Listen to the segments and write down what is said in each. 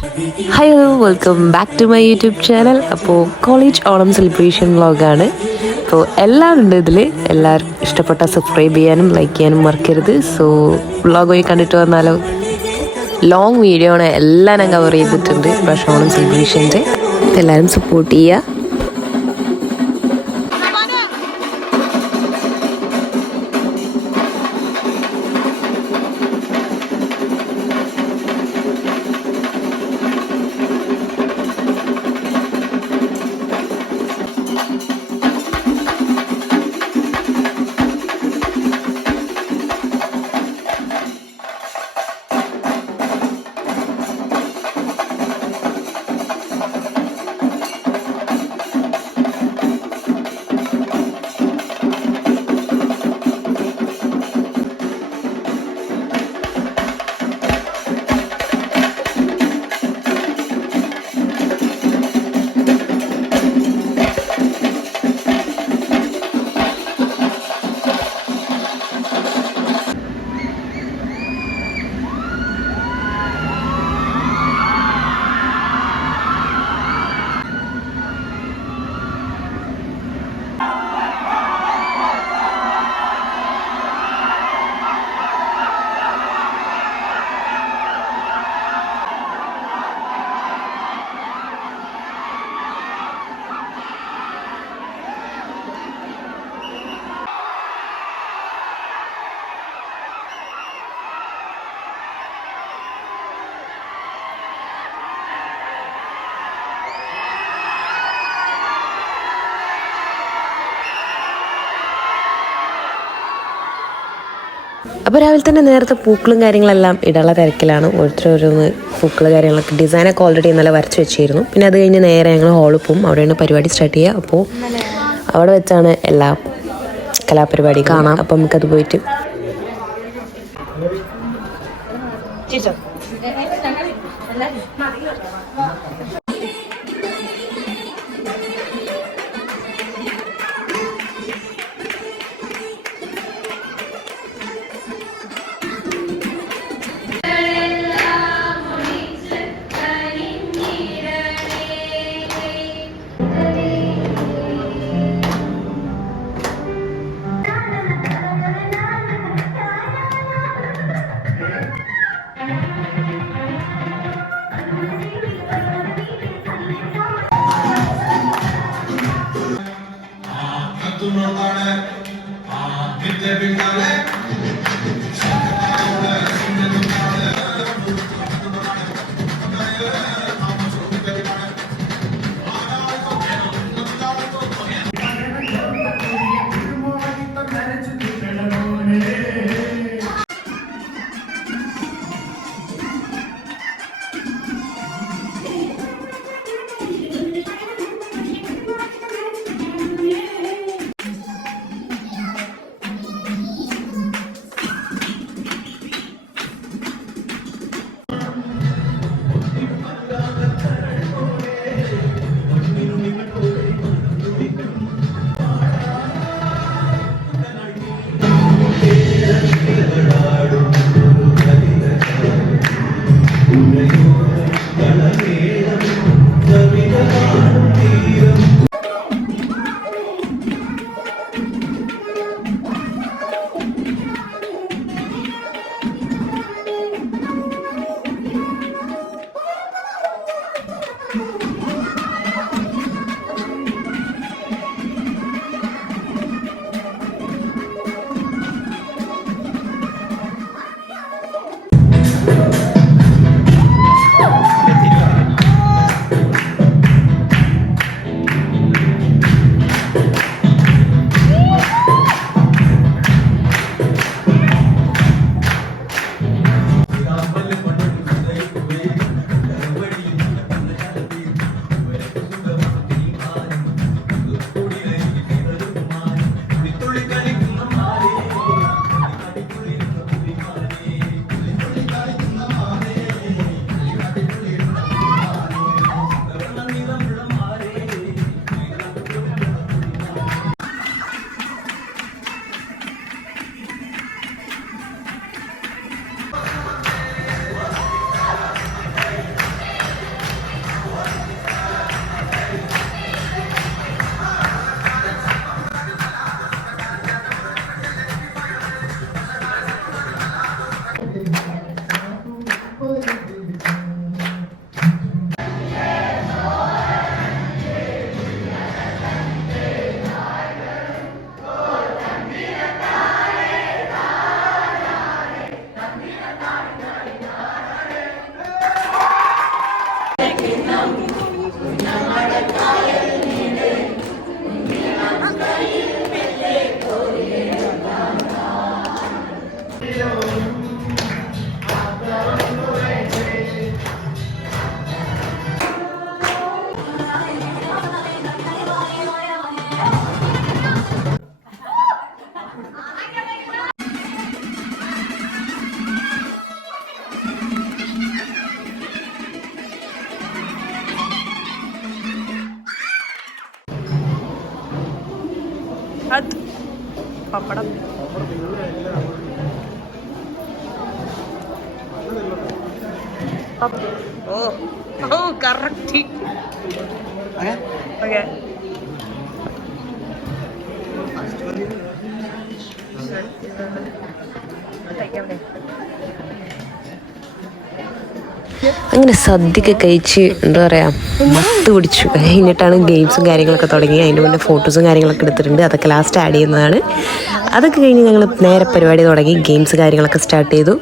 Hello, welcome back to my YouTube channel. അപ്പോൾ college Onam celebration വ്ളോഗാണ്. അപ്പോൾ എല്ലാം ഉണ്ട് ഇതിൽ. എല്ലാവരും ഇഷ്ടപ്പെട്ട സബ്സ്ക്രൈബ് ചെയ്യാനും ലൈക്ക് ചെയ്യാനും മറക്കരുത്. സോ വ്ളോഗ് പോയി കണ്ടിട്ട് വന്നാലോ. ലോങ് വീഡിയോ ആണ്, എല്ലാം ഞാൻ കവർ ചെയ്തിട്ടുണ്ട് പക്ഷേ ഓണം സെലിബ്രേഷൻ്റെ. എല്ലാവരും സപ്പോർട്ട് ചെയ്യുക. അപ്പോൾ രാവിലെ തന്നെ നേരത്തെ പൂക്കളും കാര്യങ്ങളെല്ലാം ഇടാനുള്ള തിരക്കിലാണ്. ഓരോന്ന് പൂക്കൾ കാര്യങ്ങളൊക്കെ ഡിസൈനൊക്കെ ഓൾറെഡി ഇന്നലെ വരച്ച് വെച്ചിരുന്നു. പിന്നെ അത് കഴിഞ്ഞ് നേരെ ഞങ്ങൾ ഹോളിൽ പോകും. അവിടെയാണ് പരിപാടി സ്റ്റാർട്ട് ചെയ്യുക. അപ്പോൾ അവിടെ വെച്ചാണ് എല്ലാ കലാപരിപാടി കാണാം. അപ്പം നമുക്കത് പോയിട്ട് പപ്പടം. ഓ ഓ കറക്റ്റ്. ഓക്കെ അങ്ങനെ സദ്യയൊക്കെ കഴിച്ച് എന്താ പറയുക മത്ത് പിടിച്ചു. കഴിഞ്ഞിട്ടാണ് ഗെയിംസും കാര്യങ്ങളൊക്കെ തുടങ്ങി. അതിൻ്റെ മുന്നേ ഫോട്ടോസും കാര്യങ്ങളൊക്കെ എടുത്തിട്ടുണ്ട്. അതൊക്കെ ലാസ്റ്റ് ആഡ് ചെയ്യുന്നതാണ്. അതൊക്കെ കഴിഞ്ഞ് ഞങ്ങൾ നേരെ പരിപാടി തുടങ്ങി. ഗെയിംസ് കാര്യങ്ങളൊക്കെ സ്റ്റാർട്ട് ചെയ്തു.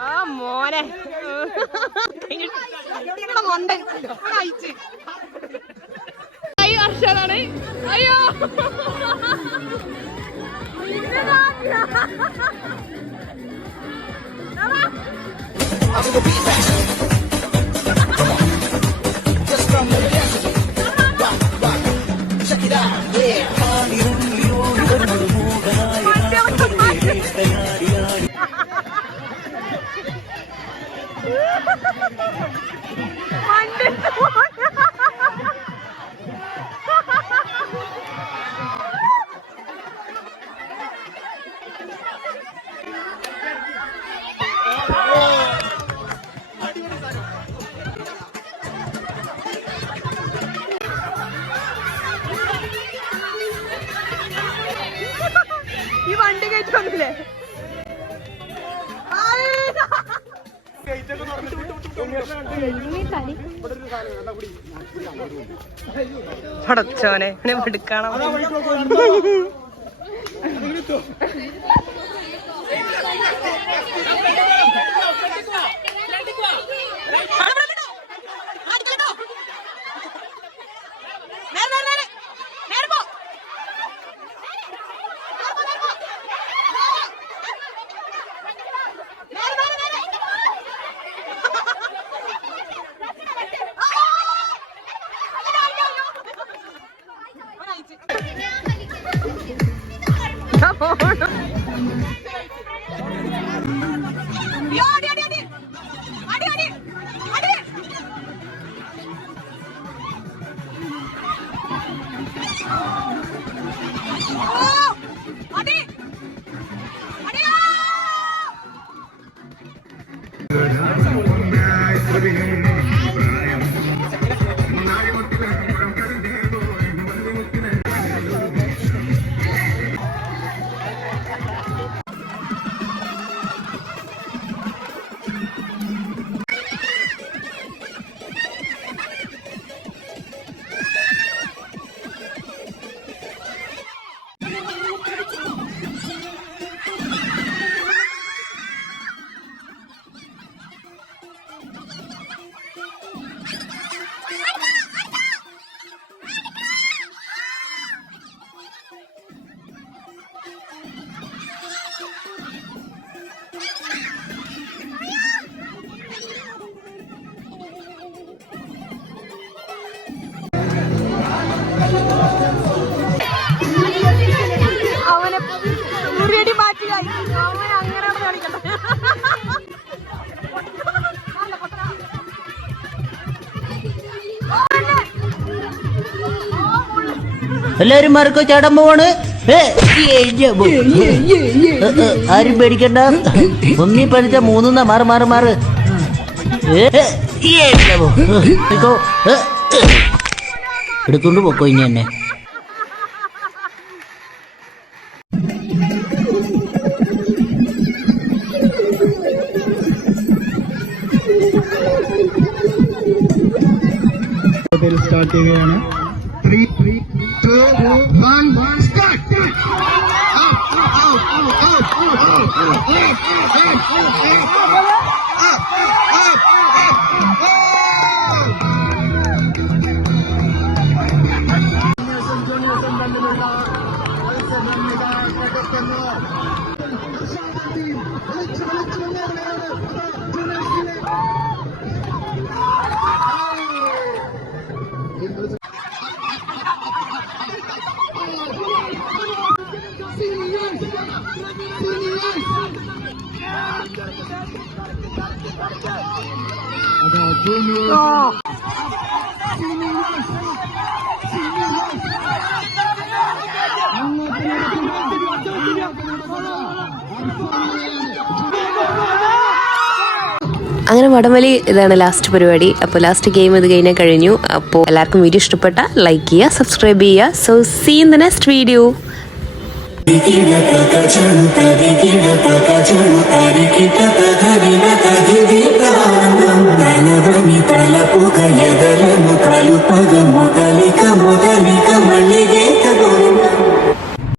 ആ മോനെ വർഷമാണ്. അയ്യോ ഈ വണ്ടി കയറ്റൊന്നുമില്ലേ? പടച്ചോനെ എടുക്കണം. എല്ലാരും മാർക്കോ ചാടാൻ പോവാണ്. ആരും പേടിക്കണ്ട. ഒന്നി പഠിച്ച മൂന്നാ മാറ് മാറ് മാറ്. എടുത്തോണ്ട് പോക്കോ ഇനി എന്നെ. സ്റ്റാർട്ട് ചെയ്യുകയാണ്. 3, 2, 1 സ്റ്റാർട്ട്. അങ്ങനെ വടംവലി ഇതാണ് ലാസ്റ്റ് പരിപാടി. അപ്പോൾ ലാസ്റ്റ് ഗെയിം ഇത് കഴിഞ്ഞു. അപ്പോൾ എല്ലാവർക്കും വീഡിയോ ഇഷ്ടപ്പെട്ട ലൈക്ക് ചെയ്യുക, സബ്സ്ക്രൈബ് ചെയ്യുക. So see in the next video. మొదలిక మళ్ళీ